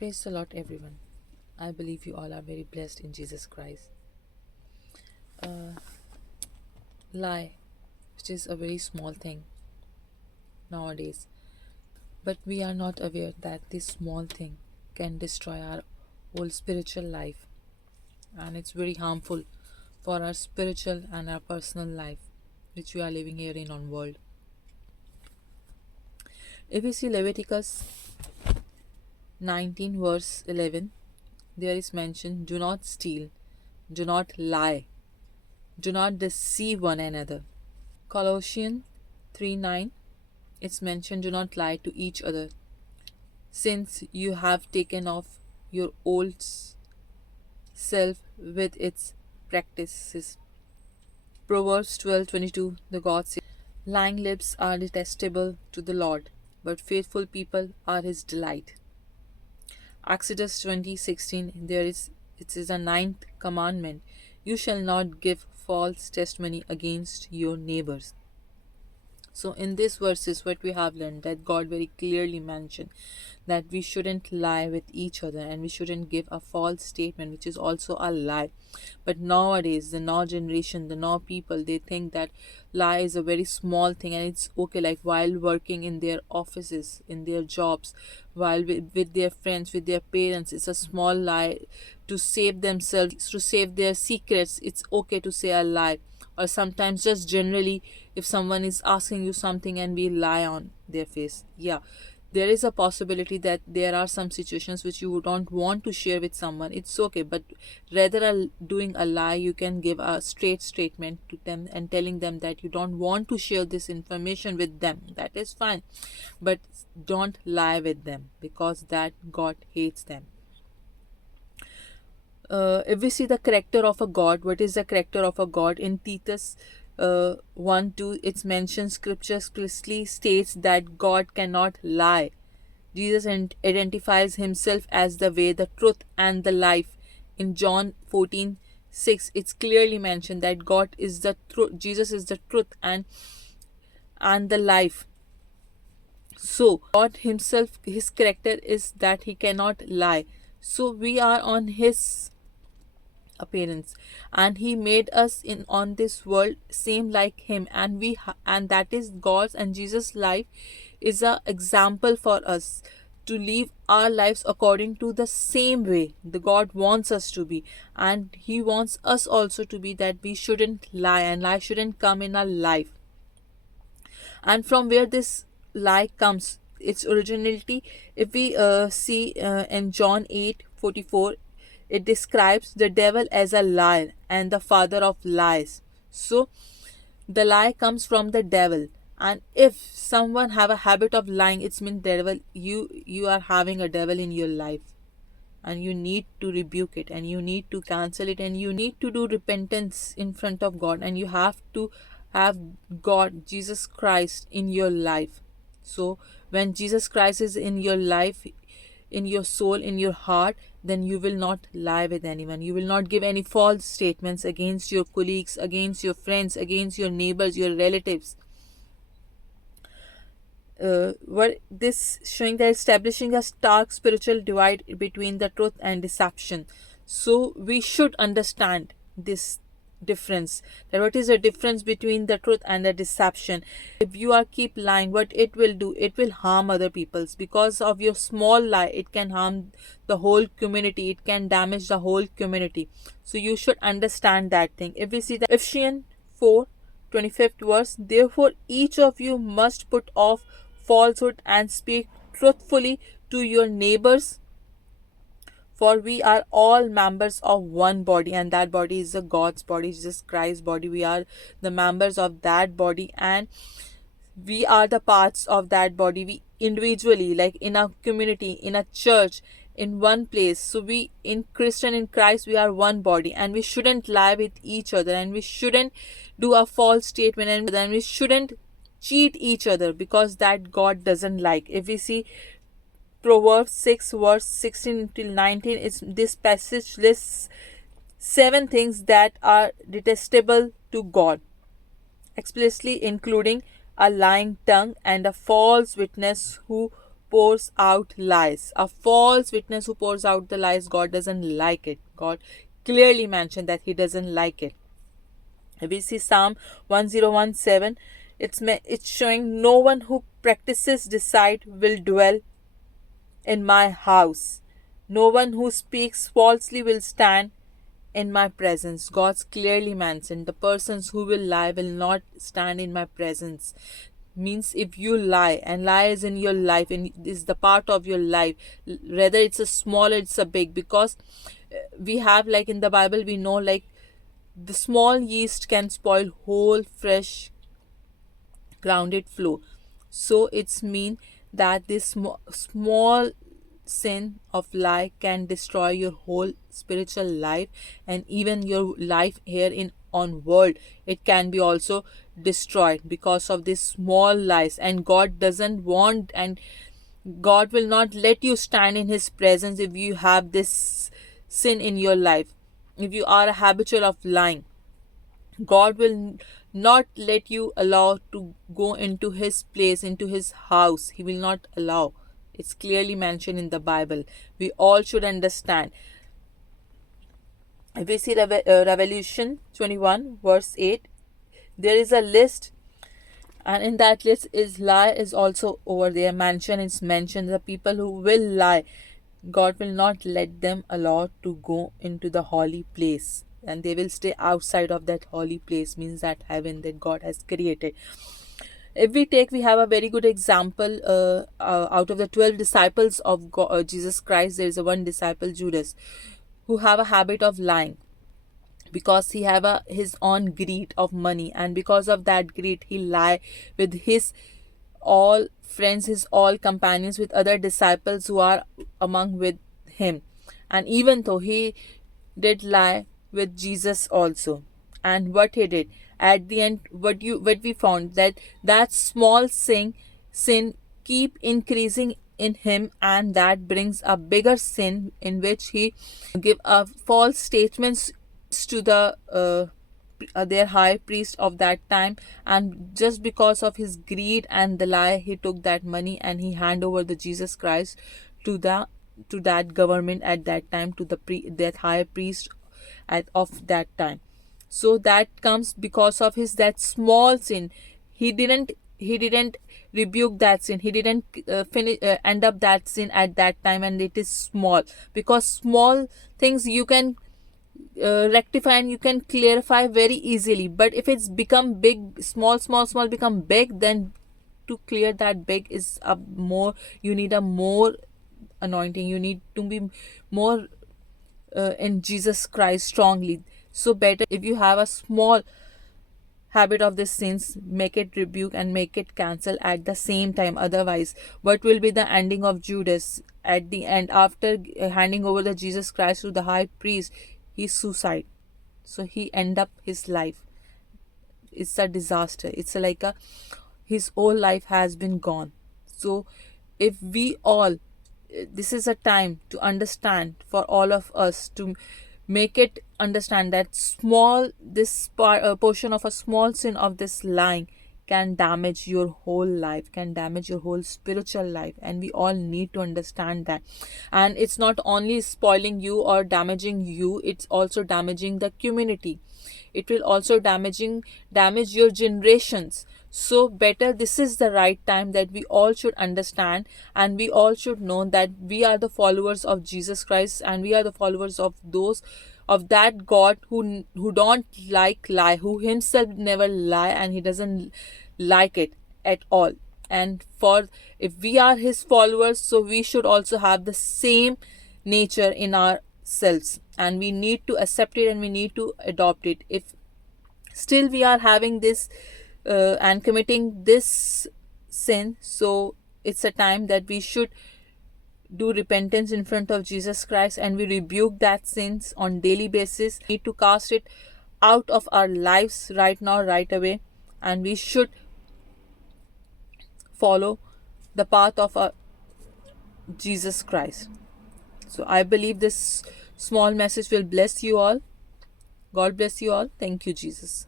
Praise the Lord, everyone. I believe you all are very blessed in Jesus Christ. Lie, which is a very small thing nowadays, but we are not aware that this small thing can destroy our whole spiritual life, and it's very harmful for our spiritual and our personal life, which we are living here in on world. If we see Leviticus 19 verse 11, there is mentioned, do not steal, do not lie, do not deceive one another. Colossians 3:9, it's mentioned, do not lie to each other, since you have taken off your old self with its practices. Proverbs 12:22, the God says, lying lips are detestable to the Lord, but faithful people are his delight. Exodus 20:16, it is a ninth commandment. You shall not give false testimony against your neighbors. So in this verses, what we have learned, that God very clearly mentioned that we shouldn't lie with each other and we shouldn't give a false statement, which is also a lie. But nowadays, the now generation, the now people, they think that lie is a very small thing and it's okay. Like while working in their offices, in their jobs, while with their friends, with their parents, it's a small lie to save themselves, to save their secrets. It's okay to say a lie. Or sometimes just generally, if someone is asking you something and we lie on their face, yeah, there is a possibility that there are some situations which you don't want to share with someone. It's okay, but rather doing a lie, you can give a straight statement to them and telling them that you don't want to share this information with them. That is fine, but don't lie with them, because that God hates them. If we see the character of a God, what is the character of a God? In Titus 1 2, it's mentioned, scripture explicitly states that God cannot lie. Jesus identifies himself as the way, the truth, and the life. In John 14:6, it's clearly mentioned that God is the truth, Jesus is the truth and the life. So God himself, his character is that he cannot lie. So we are on his appearance, and he made us in on this world same like him, and and that is God's and Jesus life is a example for us to live our lives according to the same way the God wants us to be, and he wants us also to be, that we shouldn't lie and lie shouldn't come in our life. And from where this lie comes, its originality, if we see in John 8:44, it describes the devil as a liar and the father of lies. So the lie comes from the devil, and if someone have a habit of lying, it's mean devil, you are having a devil in your life, and you need to rebuke it, and you need to cancel it, and you need to do repentance in front of God, and you have to have God, Jesus Christ, in your life. So when Jesus Christ is in your life, in your soul, in your heart, then you will not lie with anyone. You will not give any false statements against your colleagues, against your friends, against your neighbors, your relatives. What this showing that establishing a stark spiritual divide between the truth and deception. So we should understand this difference, that what is the difference between the truth and the deception. If you are keep lying, what it will do, it will harm other people's. Because of your small lie, it can harm the whole community, it can damage the whole community. So you should understand that thing. If we see the Ephesians 4:25 verse, therefore each of you must put off falsehood and speak truthfully to your neighbors, for we are all members of one body, and that body is the God's body, Jesus Christ's body. We are the members of that body, and we are the parts of that body. We individually, like in a community, in a church, in one place. So we in Christian, in Christ, we are one body, and we shouldn't lie with each other, and we shouldn't do a false statement, and then we shouldn't cheat each other, because that God doesn't like. If we see Proverbs 6 verse 16 till 19, it's this passage lists 7 things that are detestable to God, explicitly including a lying tongue and a false witness who pours out lies. A false witness who pours out the lies, God doesn't like it. God clearly mentioned that He doesn't like it. We see Psalm 1017. It's showing, no one who practices deceit will dwell in my house. No one who speaks falsely will stand in my presence. God's clearly mentioned the persons who will lie will not stand in my presence. Means if you lie, and lie is in your life and is the part of your life, whether it's a small or it's a big, because we have, like in the Bible, we know, like the small yeast can spoil whole fresh grounded flow. So it's mean that this small sin of lie can destroy your whole spiritual life, and even your life here in on world, it can be also destroyed because of these small lies. And God doesn't want, and God will not let you stand in His presence if you have this sin in your life. If you are a habitual of lying, God will not let you allow to go into His place, into His house. He will not allow. It's clearly mentioned in the Bible. We all should understand. If we see Revelation 21 verse 8, there is a list, and in that list is lie is also over there mentioned. It's mentioned the people who will lie, God will not let them allow to go into the holy place, and they will stay outside of that holy place, means that heaven that God has created. If we have a very good example out of the 12 disciples of Jesus Christ. There is a one disciple, Judas, who have a habit of lying, because he have his own greed of money, and because of that greed he lie with his all friends, his all companions, with other disciples who are among with him. And even though he did lie with Jesus also, and what he did at the end, what we found, that small sin keep increasing in him, and that brings a bigger sin in which he give a false statements to their high priest of that time. And just because of his greed and the lie, he took that money and he hand over the Jesus Christ to that government at that time, to that high priest of that time. So that comes because of his that small sin. He didn't rebuke that sin. He didn't end up that sin at that time, and it is small, because small things you can rectify and you can clarify very easily. But if it's become big, small become big, then to clear that big is a more, you need a more anointing, you need to be more in Jesus Christ strongly. So better if you have a small habit of this sins, make it rebuke and make it cancel at the same time. Otherwise, what will be the ending of Judas at the end? After handing over the Jesus Christ to the high priest, he suicide. So he end up his life. It's a disaster. It's like his whole life has been gone. So if we all, this is a time to understand, for all of us to make it understand that portion of a small sin of this lying can damage your whole life, can damage your whole spiritual life, and we all need to understand that. And it's not only spoiling you or damaging you, it's also damaging the community. It will also damage your generations. So better, this is the right time that we all should understand, and we all should know that we are the followers of Jesus Christ, and we are the followers of those of that God who don't like lie, who himself never lie, and he doesn't like it at all. And for if we are his followers, so we should also have the same nature in ourselves, and we need to accept it and we need to adopt it. If still we are having this and committing this sin, so it's a time that we should do repentance in front of Jesus Christ, and we rebuke that sins on daily basis. We need to cast it out of our lives right now, right away, and we should follow the path of our Jesus Christ. So I believe this small message will bless you all. God bless you all. Thank you, Jesus.